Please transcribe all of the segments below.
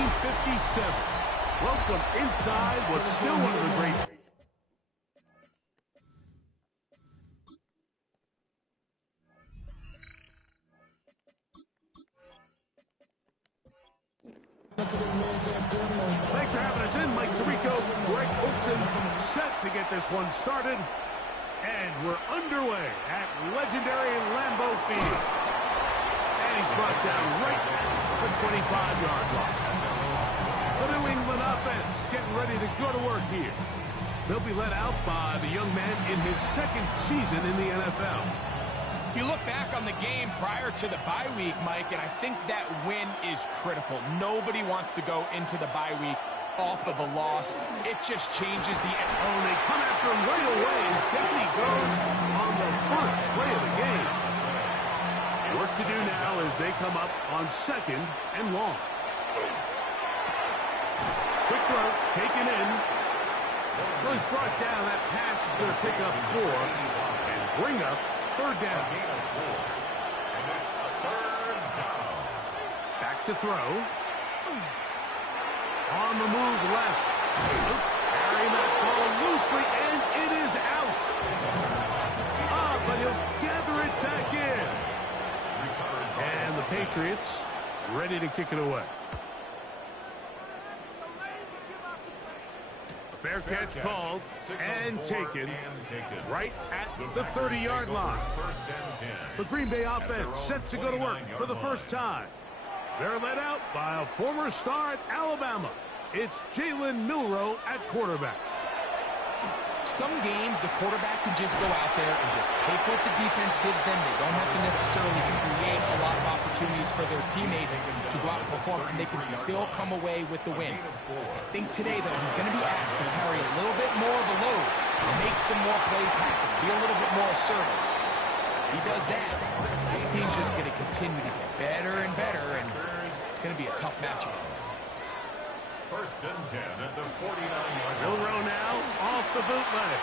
1957. Welcome inside what's still one of the greats. Thanks for having us in, Mike Tirico. Greg Olson set to get this one started. And we're underway at legendary Lambeau Field. And he's brought down right at the 25-yard line. The New England offense getting ready to go to work here. They'll be led out by the young man in his second season in the NFL. You look back on the game prior to the bye week, Mike, and I think that win is critical. Nobody wants to go into the bye week off of a loss. It just changes the... Oh, they come after him right away, and down he goes on the first play of the game. Work to do now as they come up on 2nd and long. Quick throw, taken in. Well, he's brought down. That pass is going to pick up 4 and bring up 3rd down. Back to throw. On the move left. Carrying that ball loosely, and it is out. But he'll gather it back in. And the Patriots ready to kick it away. Fair catch called and taken right at the 30-yard line. The Green Bay offense set to go to work for the first time. They're led out by a former star at Alabama. It's Jalen Milroe at quarterback. Some games, the quarterback can just go out there and just take what the defense gives them. They don't have to necessarily create a lot of opportunities for their teammates to go out and perform, and they can still come away with the win. I think today, though, he's going to be asked to carry a little bit more of the load, make some more plays happen, be a little bit more assertive. If he does that, this team's just going to continue to get better and better, and it's going to be a tough matchup. 1st and 10 at the 49-yard line. Milroe now off the bootleg.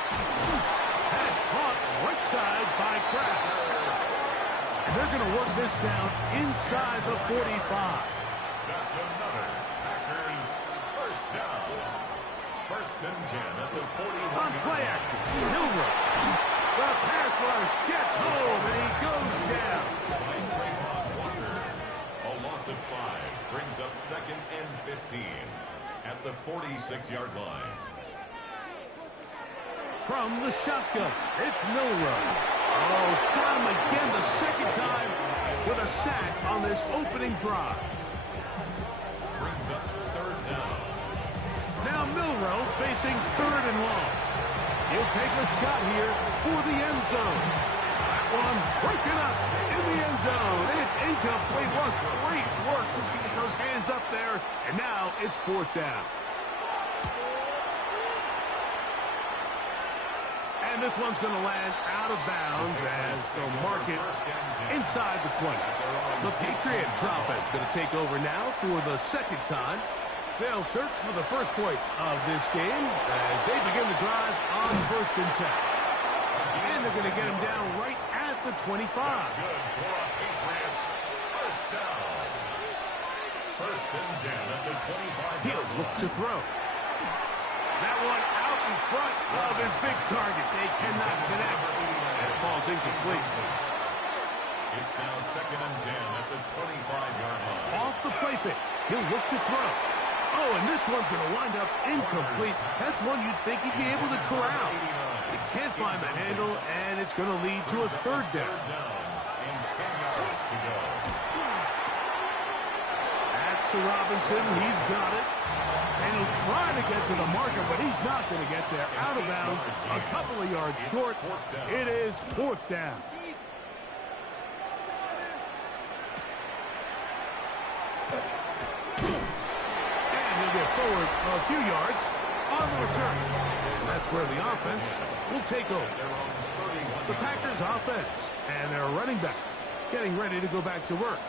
Pass caught right side by Kraft. And they're going to work this down inside the 45. That's another Packers 1st down. 1st and 10 at the 41. On play action, Milroe. The pass rush gets home, and he goes down. A loss of 5 brings up 2nd and 15 at the 46-yard line. From the shotgun, it's Milroe. Oh, got him again the 2nd time with a sack on this opening drive. Brings up 3rd down. Now Milroe facing 3rd and long. He'll take a shot here for the end zone. That one broken up in the end zone. And it's incomplete. What great work just to get those hands up there. And now it's 4th down. And this one's going to land out of bounds as they'll mark it inside the 20. The Patriots offense going to take over now for the 2nd time. They'll search for the first points of this game as they begin the drive on 1st and 10. And they're going to get him down right at the 25. That's good for a Patriots 1st down. 1st and 10 at the 25. He'll look to throw. That one out in front of his big target. They cannot connect. And it falls incomplete. It's now 2nd and 10 at the 25-yard line. Off the play fake. He'll look to throw. Oh, and this one's going to wind up incomplete. That's one you'd think he'd be able to corral. He can't find the handle, and it's going to lead to a 3rd down. And 10 yards to go. That's to Robinson. He's got it. And he'll try to get to the marker, but he's not going to get there. Out of bounds, a couple of yards short. It is 4th down. And he'll get forward a few yards on the return. And that's where the offense will take over. The Packers offense and their running back getting ready to go back to work.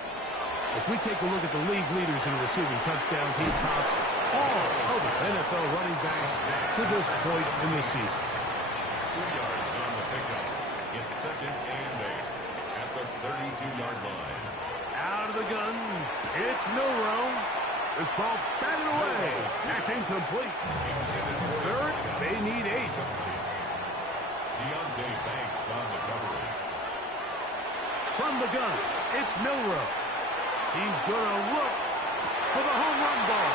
As we take a look at the league leaders in receiving touchdowns, he tops all other NFL running backs to this point in the season. 2 yards on the pickup. It's 2nd and 8 at the 32-yard line. Out of the gun, it's Milroe. This ball batted away. That's incomplete. Third, they need 8. Deontay Banks on the coverage. From the gun, it's Milroe. He's going to look for the home run ball.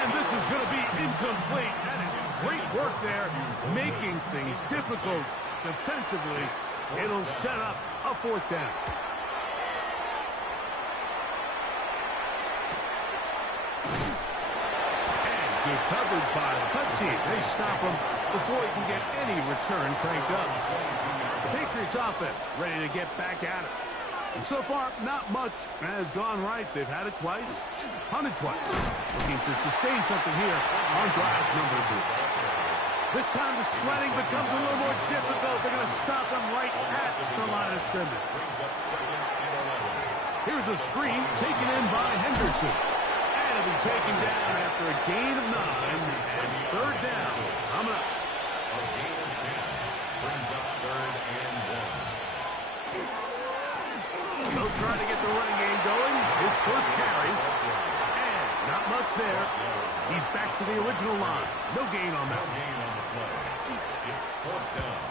And this is going to be incomplete. That is great work there, making things difficult defensively. It'll set up a 4th down. And good coverage by the punt team. They stop him before he can get any return cranked up. The Patriots offense ready to get back at it. And so far, not much has gone right. They've had it twice, punted twice. Looking to sustain something here on drive number 3. This time the sledding becomes a little more difficult. They're going to stop them right at the line of scrimmage. Here's a screen taken in by Henderson. And it'll be taken down after a gain of 9 and 3rd down. Coming up. A gain of 10 brings up 3rd and 1. He'll try to get the running game going. His first carry. And not much there. He's back to the original line. No gain on that. No gain on the play. It's 4th down.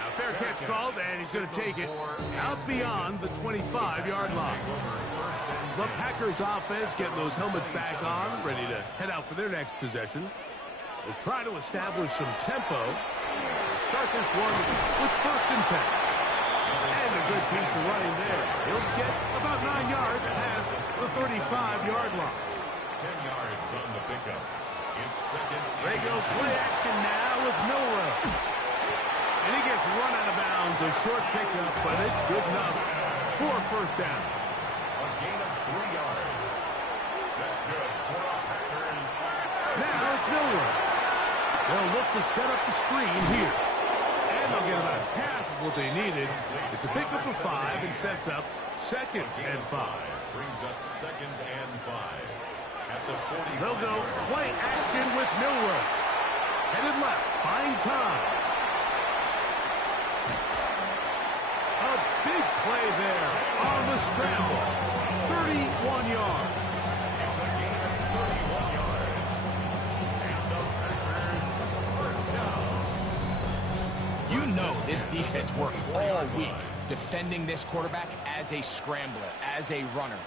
Now fair catch called, and he's going to take it out beyond the 25-yard line. The Packers offense getting those helmets back on, ready to head out for their next possession. They'll try to establish some tempo. Start this one with 1st and 10. And a good piece of running there. He'll get about 9 yards past the 35-yard line. 10 yards on the pickup. It's 2nd. They go play action now with Milroe. And he gets run out of bounds. A short pickup, but it's good enough for a 1st down. A gain of 3 yards. That's good for the Packers. Now it's Milroe. They'll look to set up the screen here. And they'll get about half of what they needed. It's a pickup of 5 and sets up 2nd and 5. Brings up 2nd and 5. At the 40. They'll go play action with Milroe. Headed left, buying time. A big play there on the scramble. 31 yards. It's a gain of 31 yards. And the Packers first down. You know this defense worked all week defending this quarterback as a scrambler, as a runner.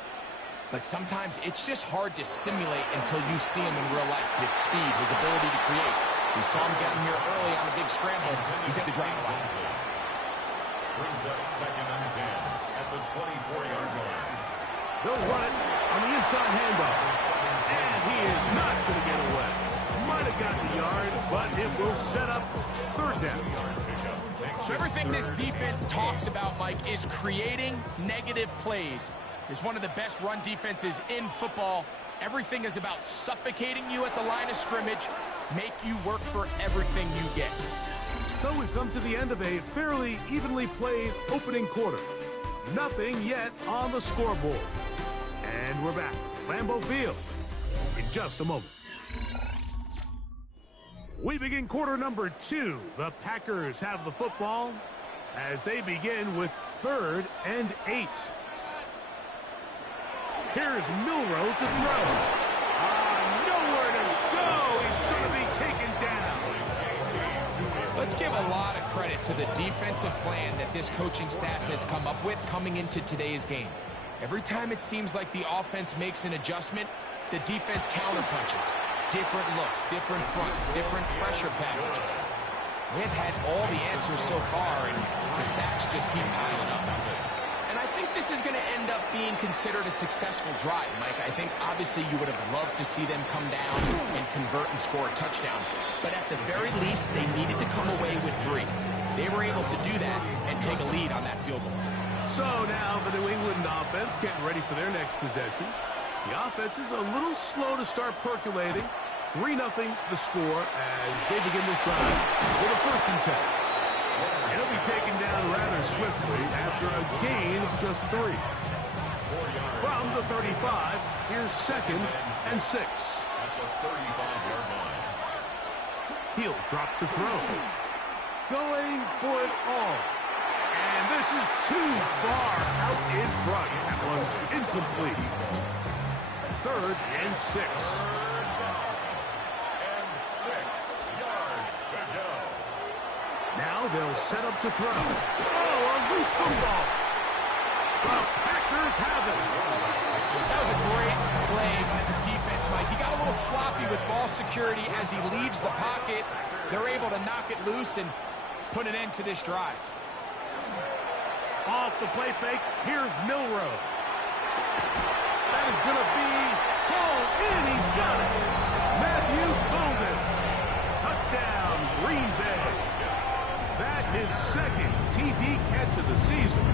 But sometimes it's just hard to simulate until you see him in real life. His speed, his ability to create. We saw him down here early on a big scramble. He's at the drive line. Brings up 2nd and 10 at the 24-yard line. They'll run it on the inside handoff. And he is not going to get away. Might have got the yard, but it will set up 3rd down. So everything this defense talks about, Mike, is creating negative plays. It's one of the best run defenses in football. Everything is about suffocating you at the line of scrimmage, make you work for everything you get. So we've come to the end of a fairly evenly played opening quarter. Nothing yet on the scoreboard. And we're back. Lambeau Field in just a moment. We begin quarter number 2. The Packers have the football as they begin with 3rd and 8. Here's Milroe to throw. Nowhere to go. He's going to be taken down. Let's give a lot of credit to the defensive plan that this coaching staff has come up with coming into today's game. Every time it seems like the offense makes an adjustment, the defense counterpunches. Different looks, different fronts, different pressure packages. They've had all the answers so far, and the sacks just keep piling up. And I think this is going to end up being considered a successful drive, Mike. I think obviously you would have loved to see them come down and convert and score a touchdown. But at the very least, they needed to come away with 3. They were able to do that and take a lead on that field goal. So now the New England offense getting ready for their next possession. The offense is a little slow to start percolating. 3-0 the score as they begin this drive with a 1st and 10. He'll be taken down rather swiftly after a gain of just 3. From the 35, here's 2nd and 6. At the 35-yard line. He'll drop to throw. Going for it all. And this is too far out in front. That one's incomplete. 3rd and 6. And 6 yards to go. Now they'll set up to throw. Oh, a loose football. The Packers have it. That was a great play by the defense, Mike. He got a little sloppy with ball security as he leaves the pocket. They're able to knock it loose and put an end to this drive. Off the play fake, here's Milroe. That is going to be called in. He's got it. Matthew Golden. Touchdown, Green Bay. That is 2nd TD catch of the season.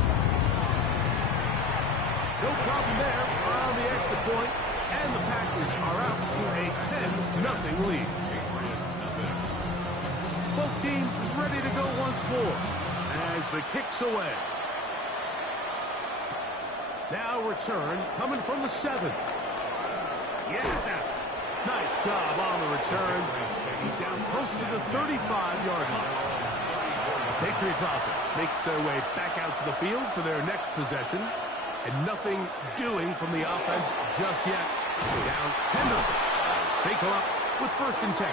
No problem there on the extra point, and the Packers are out to a 10-0 lead. Both teams ready to go once more as the kick's away. Now return coming from the 7. Yeah, nice job on the return. He's down close to the 35-yard line. Patriots offense makes their way back out to the field for their next possession. And nothing doing from the offense just yet. Down 10-0. They come up with 1st and 10.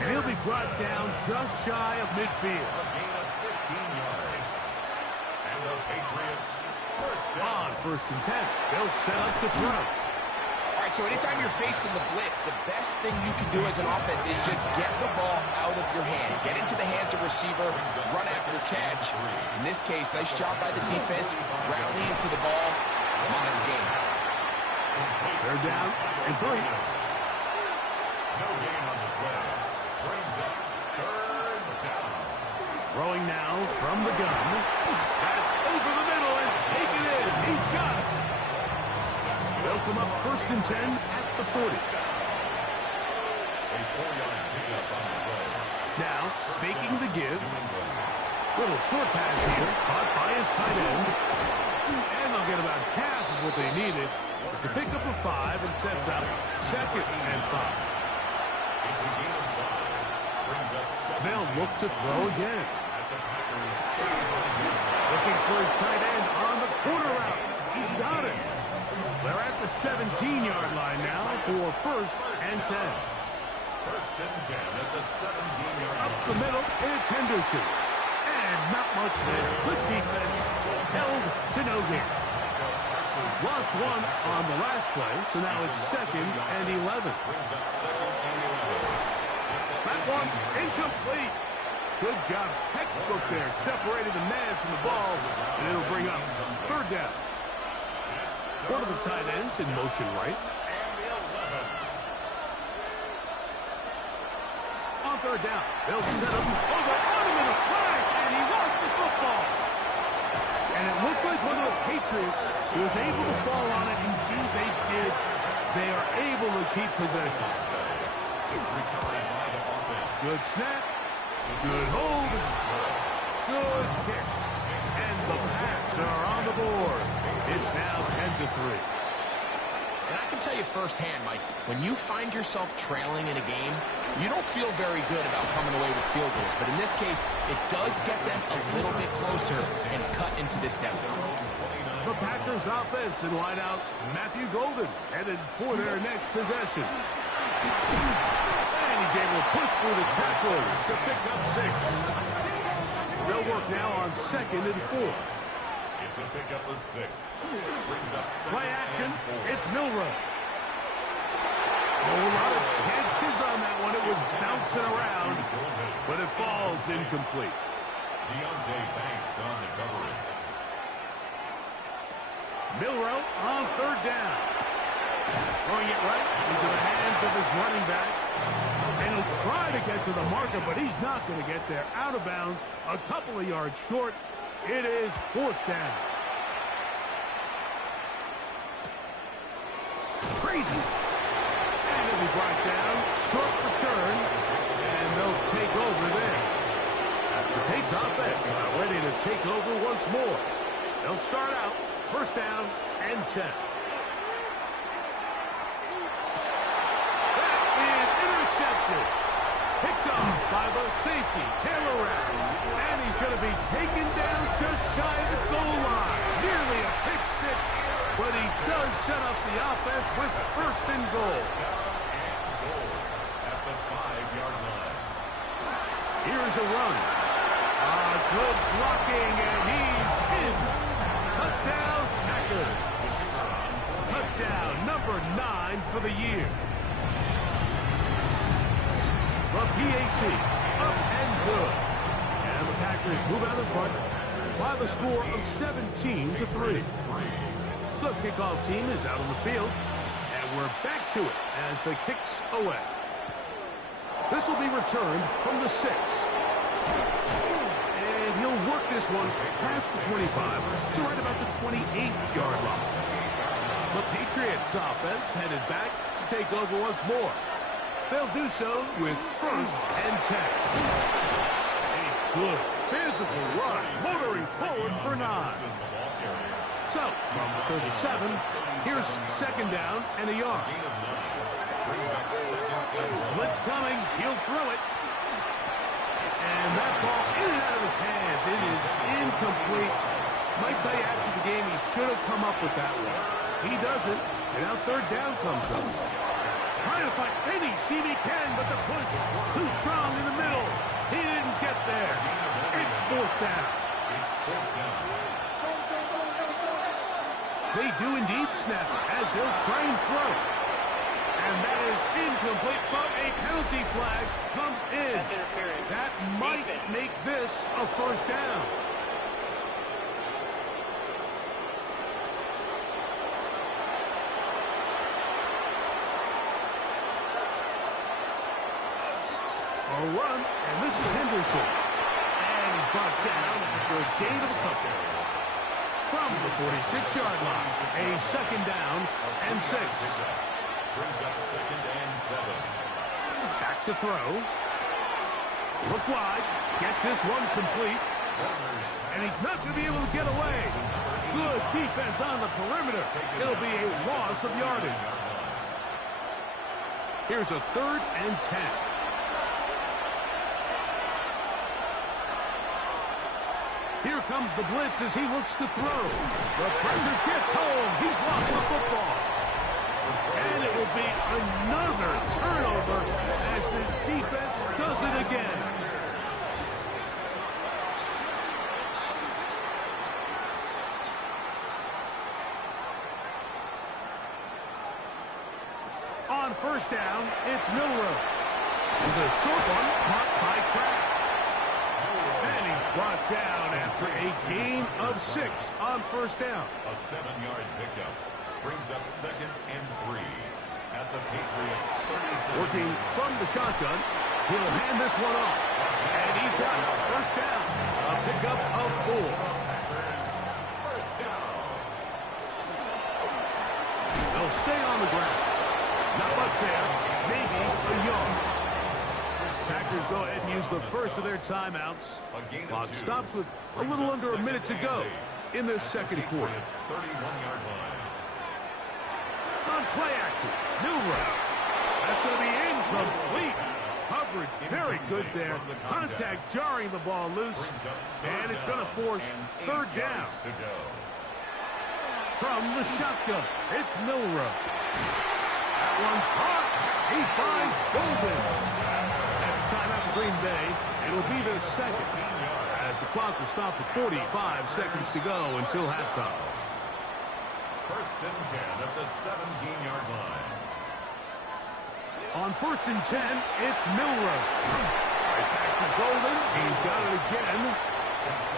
And he'll be brought down just shy of midfield. A gain of 15 yards. And the Patriots first down. On 1st and 10. They'll set up to throw. All right, so anytime you're facing the blitz, the best thing you can do as an offense is just get the ball out of your hand. Get into the hands of receiver, run after catch. In this case, nice job by the defense, rallying to the ball. Minus the game. They're down and 3. No gain on the play. Brings up 3rd down. Throwing now from the gun. That's over the middle and take it in. He's got it. They'll come up 1st and 10 at the 40. A 4-yard pickup on the play. Now, faking the give. Little short pass here, caught by his tight end. And they'll get about half of what they needed. It's a pickup of 5 and sets up 2nd and 5. It's a gain of 5. Brings up 7. They'll look to throw again. At the Packers. Looking for his tight end on the corner route. He's got it. They're at the 17-yard line now for 1st and 10. 1st and 10 at the 17-yard line. Up the middle, it's Henderson. And not much there. Good defense. Held to no gain. Lost 1 on the last play, so now it's 2nd and 11. Brings up 2nd and 11. That one incomplete. Good job, textbook there. Separated the man from the ball, and it'll bring up 3rd down. One of the tight ends in motion right. On 3rd down, they'll set him over on him in a flash, and he lost the football. And it looked like one of the Patriots was able to fall on it. Indeed, they did. They are able to keep possession. Good snap. Good hold. Good kick. And the Pats are on the board. It's now 10-3. And I can tell you firsthand, Mike, when you find yourself trailing in a game, you don't feel very good about coming away with field goals. But in this case, it does get them a little bit closer and cut into this deficit. The Packers offense in wideout, Matthew Golden, headed for their next possession. And he's able to push through the tacklers to pick up 6. They'll work now on 2nd and 4. It's a pickup of 6. Brings up 2nd. Play action, it's Milroe. A lot of chances on that one. It was bouncing around, but it falls incomplete. Deontay Banks on the coverage. Milroe on 3rd down. Throwing it right into the hands of his running back. And he'll try to get to the marker, but he's not going to get there. Out of bounds, a couple of yards short. It is 4th down. Crazy. And he'll be brought down. Short return. And they'll take over there. The Patriots offense are ready to take over once more. They'll start out 1st down and 10. That is intercepted. Picked off by the safety, tail around. And he's going to be taken down just shy of the goal line. Nearly a pick six, but he does set up the offense with first and goal. At the 5-yard line. Here's a run. Good blocking, and he's in. Touchdown, Packers. Touchdown, number 9 for the year. The PAT, up and good. And the Packers move out in front by the score of 17-3. The kickoff team is out on the field, and we're back to it as the kicks away. This will be returned from the 6. And he'll work this one past the 25 to right about the 28-yard line. The Patriots offense headed back to take over once more. They'll do so with first and 10. A good physical run, motoring forward for 9. So, from the 37, here's second down and a yard. Blitz coming, he'll throw it. And that ball in and out of his hands. It is incomplete. Might tell you after the game he should have come up with that one. He doesn't, and now third down comes up. Trying to find any seam he can, but the push too strong in the middle. He didn't get there. It's fourth down. They do indeed snap as they'll try and throw. And that is incomplete, but a penalty flag comes in. That might make this a first down. A run, and this is Henderson. And he's brought down after a gain of a couple. From the 46-yard line, a second down and 6. Brings up second and 7. Back to throw. Look wide. Get this one complete. And he's not going to be able to get away. Good defense on the perimeter. It'll be a loss of yardage. Here's a third and 10. Here comes the blitz as he looks to throw. The pressure gets home. He's lost the football. And it will be another turnover as this defense does it again. On first down, it's Milroe. It's a short one caught by Kraft. And he's brought down after a gain of 6 on first down. A 7-yard pickup brings up second and 3 at the Patriots 37. Working from the shotgun, he'll hand this one off. And he's got it. First down. A pickup of 4. First down. They'll stay on the ground. Not much there. Maybe a yard. Packers go ahead and use the first of their timeouts. Clock stops with a little under a minute to go in this second quarter. 31-yard line. On play action, Milroe. That's going to be incomplete. Coverage very good there. Contact jarring the ball loose. And it's going to force third down. From the shotgun, it's Milroe. That one caught. He finds Golden. Timeout for Green Bay. It'll be their second as the clock will stop at 45 seconds to go until halftime. First and 10 at the 17-yard line. On first and 10, it's Milroe. Right back to Golden. He's got it again.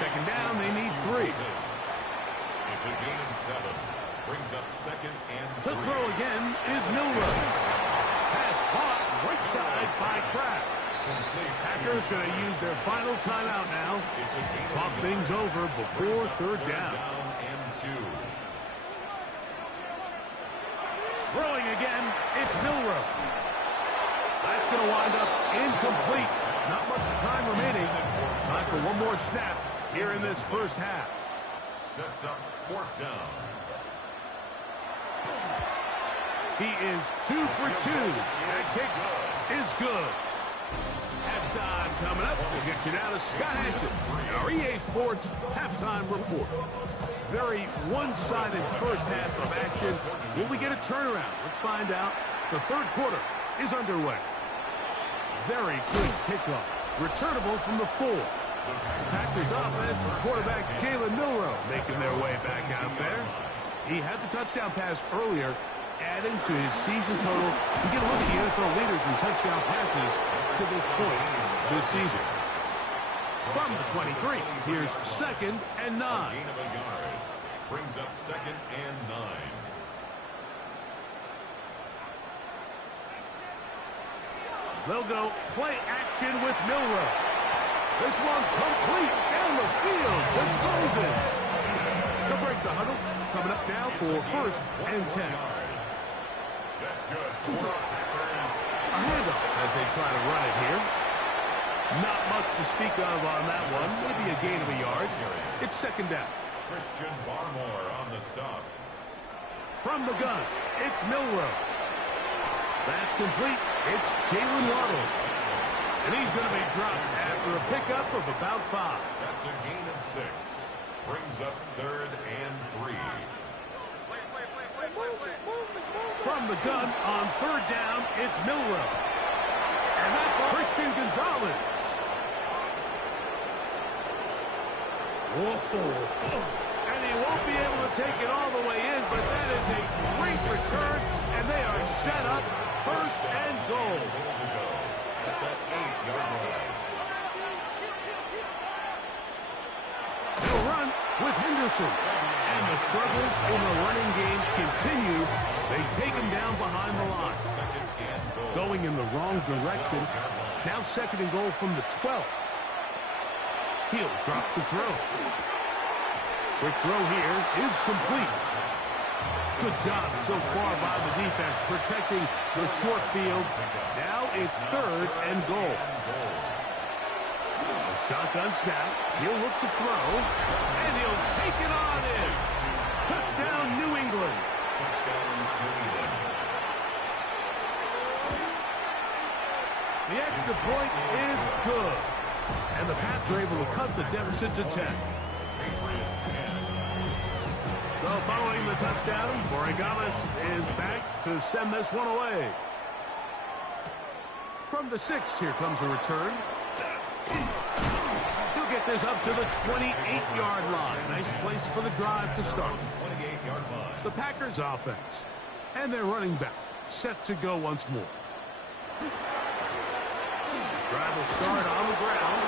Second down, they need 3. It's a gain of 7. Brings up second and 3. To throw again is Milroe. Pass caught right side by Kraft. Packers going to use their final timeout now. Talk things over before third down. Throwing again, it's Milroe. That's going to wind up incomplete. Not much time remaining. Time for one more snap here in this first half. Sets up fourth down. He is 2 for 2. That kick is good. Halftime coming We'll get you now to Scott Hansen, our EA Sports halftime report. Very one-sided first half of action. Will we get a turnaround? Let's find out. The third quarter is underway. Very good kickoff. Returnable from the 4. Packers offense, quarterback Jalen Milroe making their way back out there. He had the touchdown pass earlier, adding to his season total. You get a look at the NFL leaders in touchdown passes to this point this season. From the 23, here's 2nd and 9. Gain of a yard. Brings up 2nd and 9. They'll go play action with Milroe. This one complete down the field to Golden. They'll break the huddle. Coming up now for 1st and 10. That's good. Packers. A handoff as they try to run it here. Not much to speak of on that one. Maybe a gain of a yard. It's 2nd down. Christian Barmore on the stop. From the gun, it's Milroe. That's complete. It's Jalen Waddle. And he's going to be dropped after a pickup of about 5. That's a gain of 6. Brings up 3rd and 3. From the gun on 3rd down, it's Milroe. And that's Christian Gonzalez. Whoa. And he won't be able to take it all the way in, but that is a great return, and they are set up 1st and goal. At that 8-yard line. They'll run with Henderson. And the struggles in the running game continue. They take him down behind the line. Going in the wrong direction. Now 2nd and goal from the 12. He'll drop to throw. Quick throw here is complete. Good job so far by the defense protecting the short field. Now it's 3rd and goal. A shotgun snap. He'll look to throw. And he'll take it on in. Touchdown, New England. Touchdown, New England. The extra point is good. And the Pats are able to cut the deficit to 10. So following the touchdown, Borregales is back to send this one away. From the 6, here comes a return. He'll get this up to the 28-yard line. Nice place for the drive to start. 28-yard line. The Packers offense. And their running back set to go once more. Drive will start on the ground.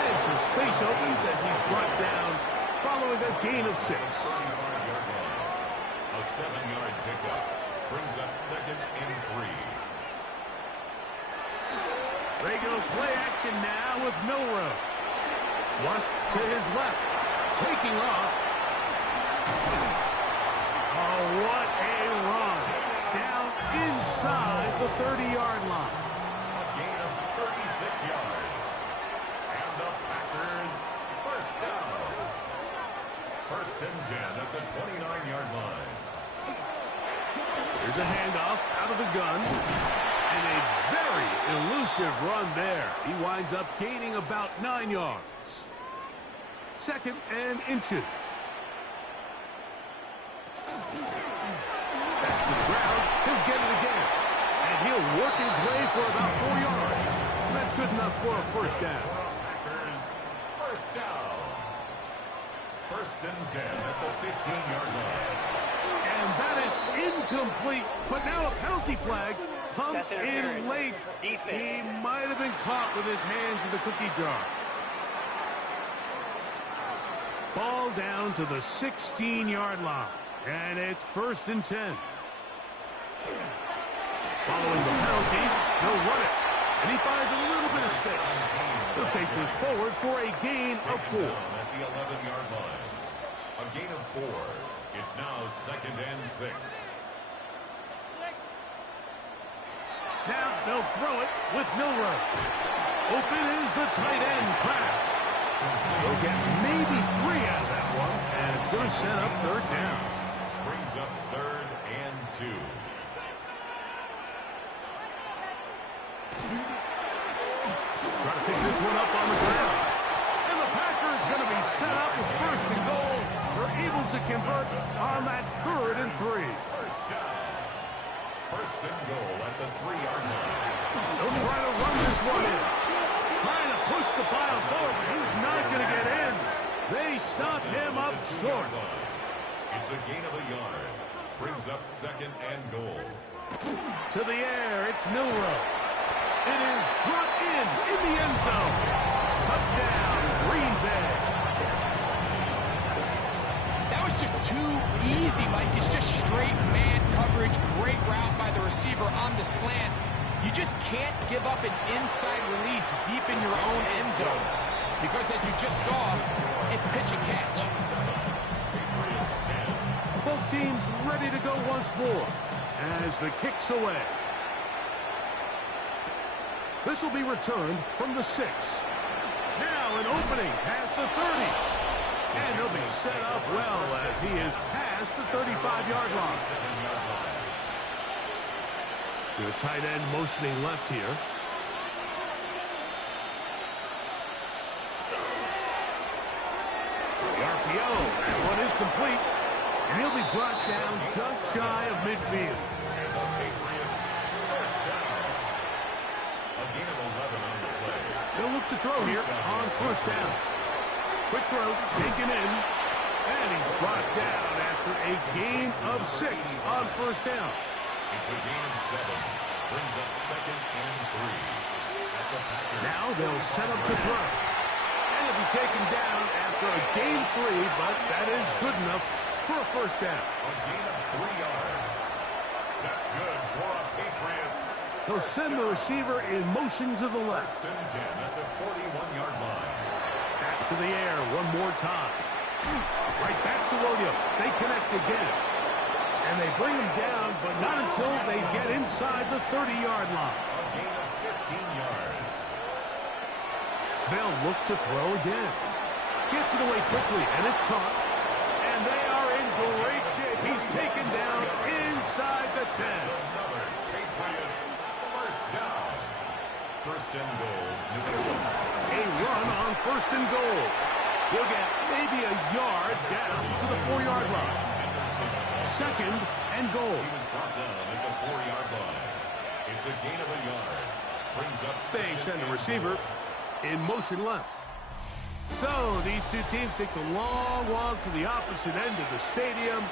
And some space opens as he's brought down following a gain of 6. 30-yard line. A 7-yard pickup. Brings up 2nd and 3. They go play action now with Milroe. Flushed to his left. Taking off. Oh, what a run. Down inside the 30-yard line. A gain of 36 yards. And the Packers first down. 1st and 10 at the 29-yard line. Here's a handoff out of the gun. And a very elusive run there. He winds up gaining about 9 yards. 2nd and inches. Back to the ground. He'll get it again. And he'll work his way for about 4 yards. That's good enough for a first down. Packers first down. 1st and 10 at the 15-yard line. And that is incomplete. But now a penalty flag comes in late. He might have been caught with his hands in the cookie jar. Ball down to the 16-yard line. And it's 1st and 10. Following the penalty, he'll run it. And he finds a little bit of space. He'll take this forward for a gain of 4. At the 11-yard line. A gain of 4. It's now 2nd and 6. Now they'll throw it with Milroe. Open is the tight end pass. They'll get maybe 3 out of that one, and it's going to set up 3rd down. Brings up 3rd and 2. Try to pick this one up on the ground. set up with first and goal. They're able to convert on that 3rd and 3. First down. First and goal at the 3-yard line. They'll try to run this one in. Trying to push the pile forward, but he's not going to get in. They stop him up short. It's a gain of a yard. Brings up 2nd and goal. To the air, it's Milroe. It is brought in the end zone. Touchdown, Green Bay. That was just too easy, Mike. It's just straight man coverage. Great route by the receiver on the slant. You just can't give up an inside release deep in your own end zone. Because as you just saw, it's pitch and catch. Both teams ready to go once more as the kick's away. This will be returned from the 6. Now an opening past the 30. And he'll be set up well as he is past the 35-yard line. The tight end motioning left here. The RPO, that one is complete. And he'll be brought down just shy of midfield. And the Patriots first down. A gain of 11 on the play. They'll look to throw here on first down. Quick throw, taken in. And he's brought down after a gain of 6 on first down. It's a gain of 7. Brings up 2nd and 3. At the Packers. Now they'll set up to throw. And he'll be taken down after a gain 3, but that is good enough for a first down. A gain of 3 yards. That's good for a Patriots. He'll send the receiver in motion to the left. First and 10 at the 41-yard line. Back to the air one more time. Right back to Williams. They connect again. And they bring him down, but not until they get inside the 30-yard line. A gain of 15 yards. They'll look to throw again. Gets it away quickly, and it's caught. And they are in great shape. He's taken down inside the 10. Another Patriots first down. First and goal. A run on first and goal. He'll get maybe a yard down to the 4-yard line. Second and goal. He was brought down at the 4-yard line. It's a gain of a yard. Brings up They send the receiver in motion left. So these two teams take the long walk to the opposite end of the stadium.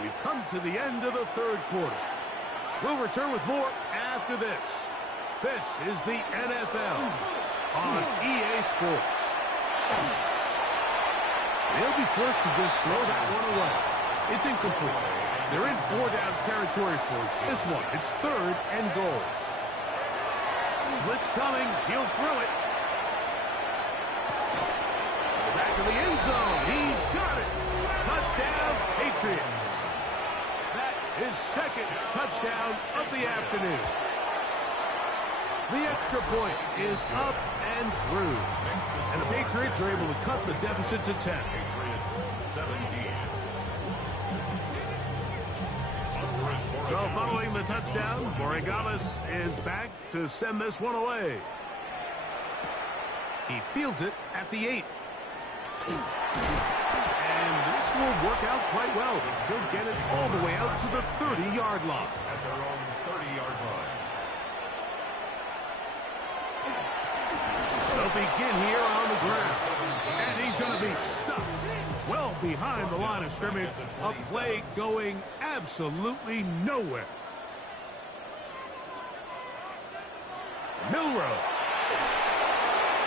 We've come to the end of the 3rd quarter. We'll return with more after this. This is the NFL on EA Sports. They'll be forced to just throw that one away. It's incomplete. They're in 4-down territory for this one. It's 3rd and goal. Blitz coming. He'll throw it. Back to the end zone. He's got it. Touchdown, Patriots. That is 2nd touchdown of the afternoon. The extra point is up and through. And the Patriots are able to cut the deficit to 10. Patriots 17. So following the touchdown, Borregales is back to send this one away. He fields it at the 8. And this will work out quite well. He'll get it all the way out to the 30-yard line. At their own 30-yard line. They'll begin here on the ground. And he's going to be stuck well behind the line of scrimmage. A play going absolutely nowhere. Milroe.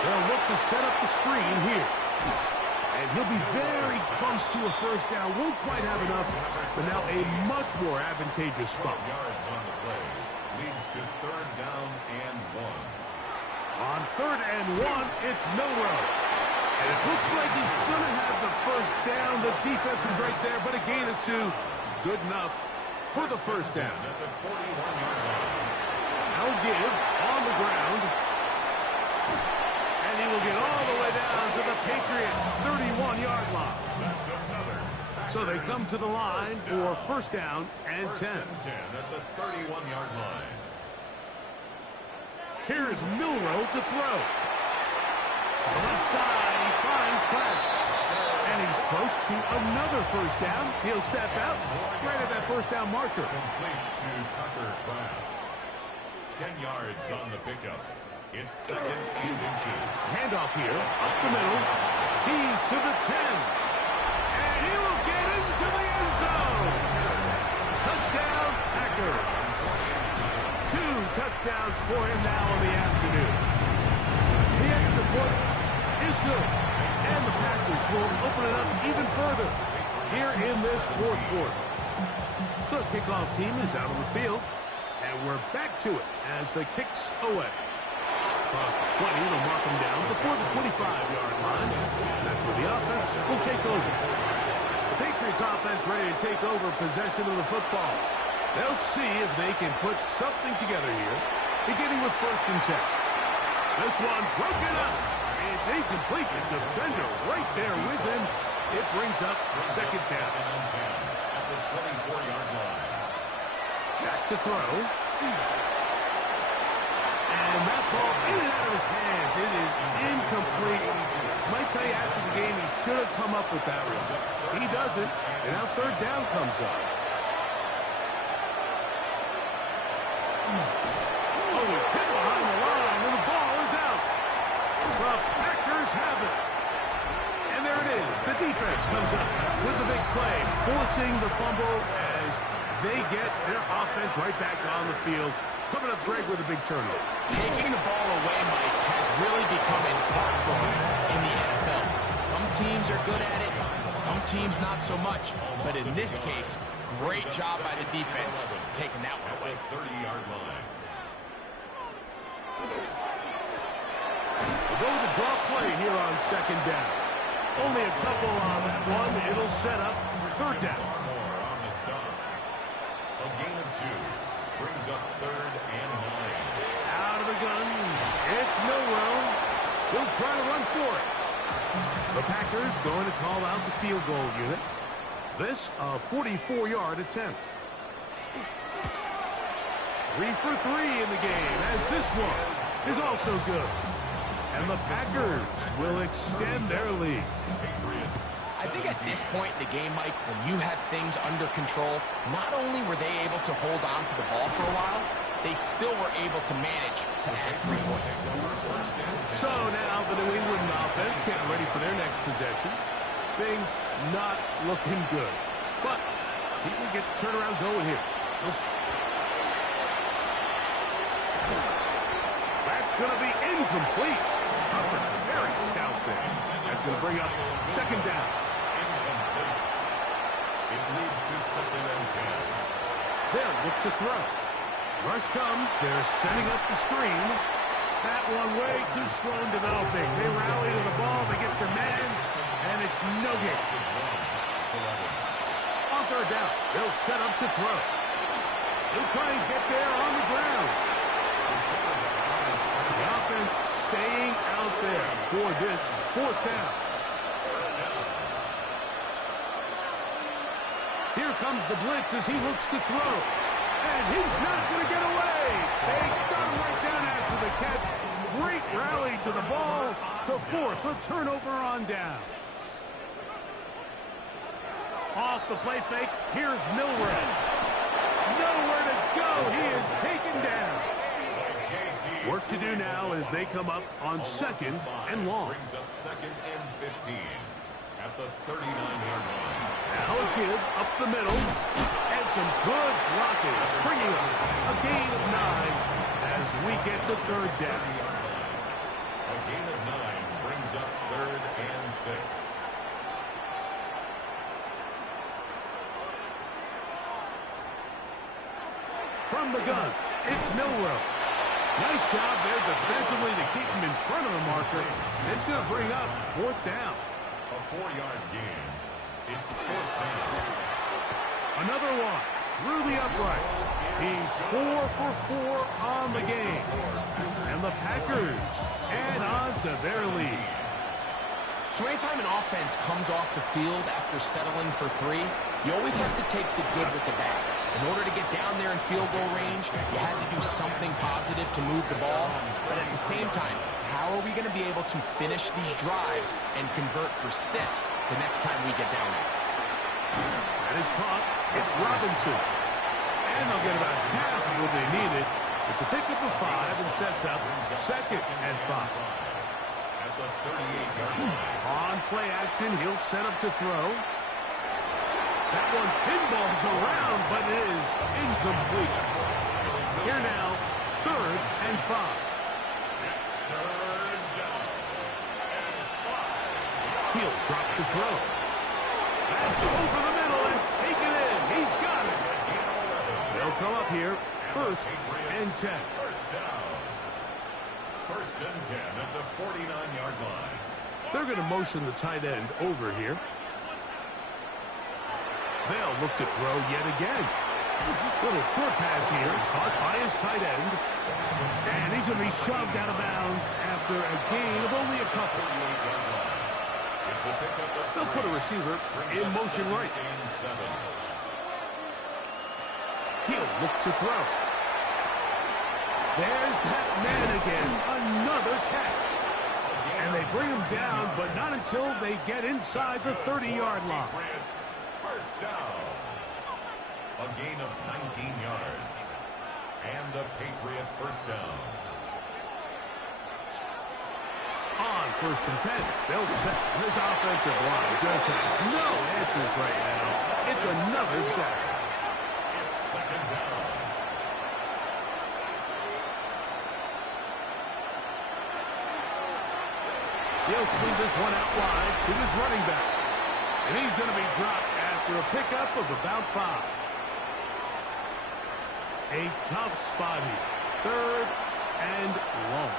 They'll look to set up the screen here. And he'll be very close to a first down. Won't quite have enough, but now a much more advantageous spot. Yards on the play. Leads to 3rd down and 1. On 3rd and 1, it's Milroe. And it looks like he's going to have the first down. The defense is right there, but a gain of 2. Good enough for the first down. At the 41-yard line. Now give on the ground. And he will get all the way down to the Patriots' 31-yard line. That's another. So they come to the line for first down and 10. First and 10 at the 31-yard line. Here's Milroe to throw. To the left side, he finds Kraft. And he's close to another first down. He'll step out right at that first down marker. Complete to Tucker Kraft. 10 yards on the pickup. It's second and inches. Handoff here, up the middle. He's to the 10. And he will get into the end zone. Touchdown, Packers. 2 touchdowns for him now in the afternoon. The extra point is good. And the Packers will open it up even further here in this fourth quarter. The kickoff team is out on the field. And we're back to it as the kicks away. Across the 20, they'll mark them down before the 25-yard line. That's where the offense will take over. The Patriots offense ready to take over possession of the football. They'll see if they can put something together here, beginning with 1st and 10. This one broken up. It's incomplete. The defender right there with him. It brings up 2nd down. At the 24-yard line. Back to throw. And that ball in and out of his hands. It is incomplete. Might tell you after the game he should have come up with that one. He doesn't. And now 3rd down comes up. Oh, it's hit behind the line, and the ball is out. The Packers have it. And there it is. The defense comes up with the big play, forcing the fumble as they get their offense right back on the field. Coming up, Greg, with a big turnover. Taking the ball away, Mike, has really become an art form in the NFL. Some teams are good at it, some teams not so much. But in this case, great job by the defense taking that one away. 30-yard line. We'll go with the draw play here on 2nd down. Only a couple on that one. It'll set up 3rd down. More on the stop. A gain of 2. Brings up 3rd and 9. Out of the gun. It's Milroe. He'll try to run for it. The Packers going to call out the field goal unit. This a 44-yard attempt. 3 for 3 in the game, as this one is also good. And the Packers will extend their lead. Patriots. I think at this point in the game, Mike, when you have things under control, not only were they able to hold on to the ball for a while, they still were able to manage to add 3 points. So now the New England offense getting ready for their next possession. Things not looking good. But see if we get the turnaround going here. That's going to be incomplete. Coverage is very stout there. That's going to bring up 2nd down. It leads to 2nd and 10. They'll look to throw. Rush comes. They're setting up the screen. That one way too slow in developing. They rally to the ball. They get their man. And it's no gain. On 3rd down, they'll set up to throw. They'll try and get there on the ground. The offense staying out there for this 4th down. Here comes the blitz as he looks to throw. And he's not going to get away. They got him right down after the catch. Great rally to the ball to force a turnover on down. Off the play fake, here's Milroe. Nowhere to go. He is taken down. Work to do now as they come up on 2nd and long. Brings up 2nd and 15 at the 39-yard line. Now a give up the middle. And some good blocking. Springing up. A gain of 9 as we get to 3rd down. A gain of 9 brings up 3rd and 6. From the gun, it's Milroe. Nice job there defensively to keep him in front of the marker. It's going to bring up 4th down. A 4-yard gain. It's 4th down. Another one through the uprights. He's 4 for 4 on the game. And the Packers add on to their lead. So anytime an offense comes off the field after settling for 3, you always have to take the good with the bad. In order to get down there in field goal range, you had to do something positive to move the ball. But at the same time, how are we going to be able to finish these drives and convert for 6 the next time we get down there? That is caught. It's Robinson. And they'll get about half of what they needed. It's a pickup of 5 and sets up 2nd and 5. At the 38-yard line. On play action, he'll set up to throw. That one pinballs around, but it is incomplete. Here now, 3rd and 5. It's 3rd down and 5. He'll drop to throw. That's over the middle and take it in. He's got it. They'll come up here, 1st and 10. First down. 1st and 10 at the 49-yard line. They're going to motion the tight end over here. They'll look to throw yet again. Little short pass here, caught by his tight end. And he's going to be shoved out of bounds after a gain of only a couple. They'll put a receiver in motion right. He'll look to throw. There's that man again, another catch. And they bring him down, but not until they get inside the 30-yard line. First down. A gain of 19 yards. And the Patriot first down. On 1st and 10, they'll set. This offensive line just has no answers right now. It's another sack. It's 2nd down. He'll swing this one out wide to his running back. And he's going to be dropped after a pickup of about 5. A tough spot here. 3rd and long.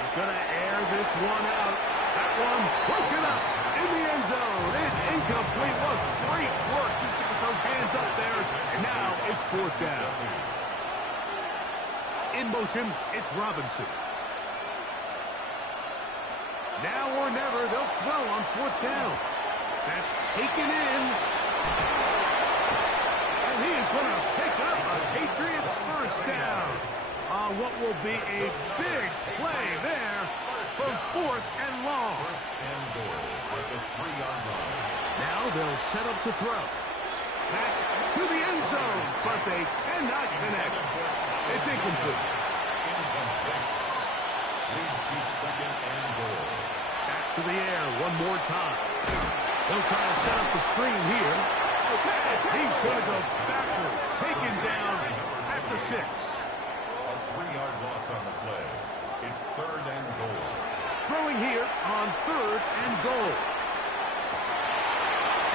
He's going to air this one out. That one broken up in the end zone. It's incomplete. What great work just to get those hands up there. And now it's 4th down. In motion, it's Robinson. Now or never, they'll throw on 4th down. That's taken in. And he is going to pick up a Patriots first down on what will be a big play there from 4th and long. First and goal at the 3-yard line. Now they'll set up to throw. That's to the end zone, but they cannot connect. It's incomplete. Leads to 2nd and goal. Back to the air one more time. They'll try to set up the screen here. He's going to go backward, taken down at the 6. A 3-yard loss on the play. It's 3rd and goal. Throwing here on 3rd and goal.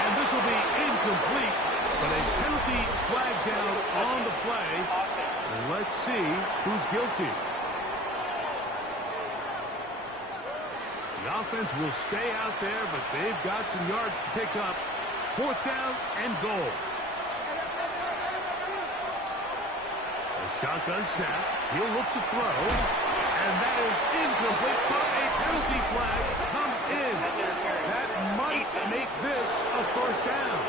And this will be incomplete, but a penalty flag down on the play. Let's see who's guilty. The offense will stay out there, but they've got some yards to pick up. 4th down and goal. A shotgun snap. He'll look to throw. And that is incomplete, but a penalty flag comes in. That might make this a 1st down.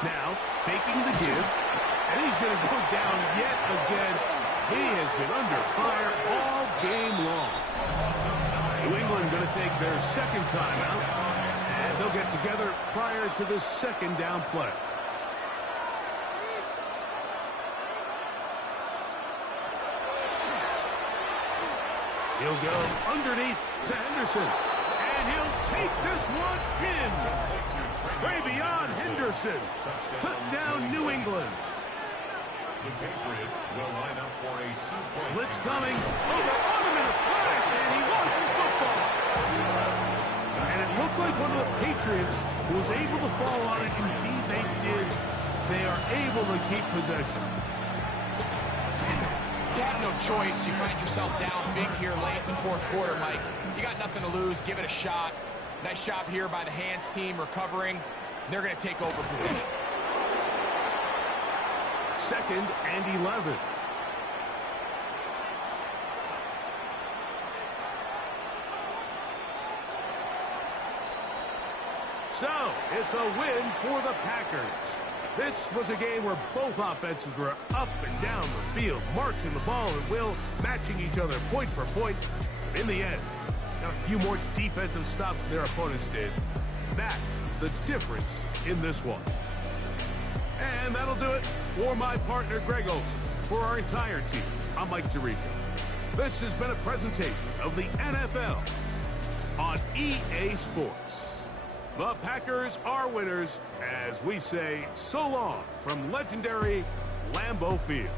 Now, faking the give, and he's going to go down yet again. He has been under fire all game long. New England going to take their 2nd timeout, and they'll get together prior to the 2nd down play. He'll go underneath to Henderson, and he'll take this one in. Way beyond Henderson. Touchdown, New England. The Patriots will line up for a 2-point. Blitz coming. Over on him in a flash, and he lost the football. And it looked like one of the Patriots was able to fall on it. Indeed, they did. They are able to keep possession. You have no choice. You find yourself down big here late in the 4th quarter, Mike. You got nothing to lose. Give it a shot. Nice job here by the hands team recovering. They're going to take over position. 2nd and 11. So, it's a win for the Packers. This was a game where both offenses were up and down the field, marching the ball at will, matching each other point for point. In the end, got a few more defensive stops than their opponents did. That is the difference in this one. And that'll do it for my partner, Greg Olsen. For our entire team, I'm Mike Tirico. This has been a presentation of the NFL on EA Sports. The Packers are winners as we say so long from legendary Lambeau Field.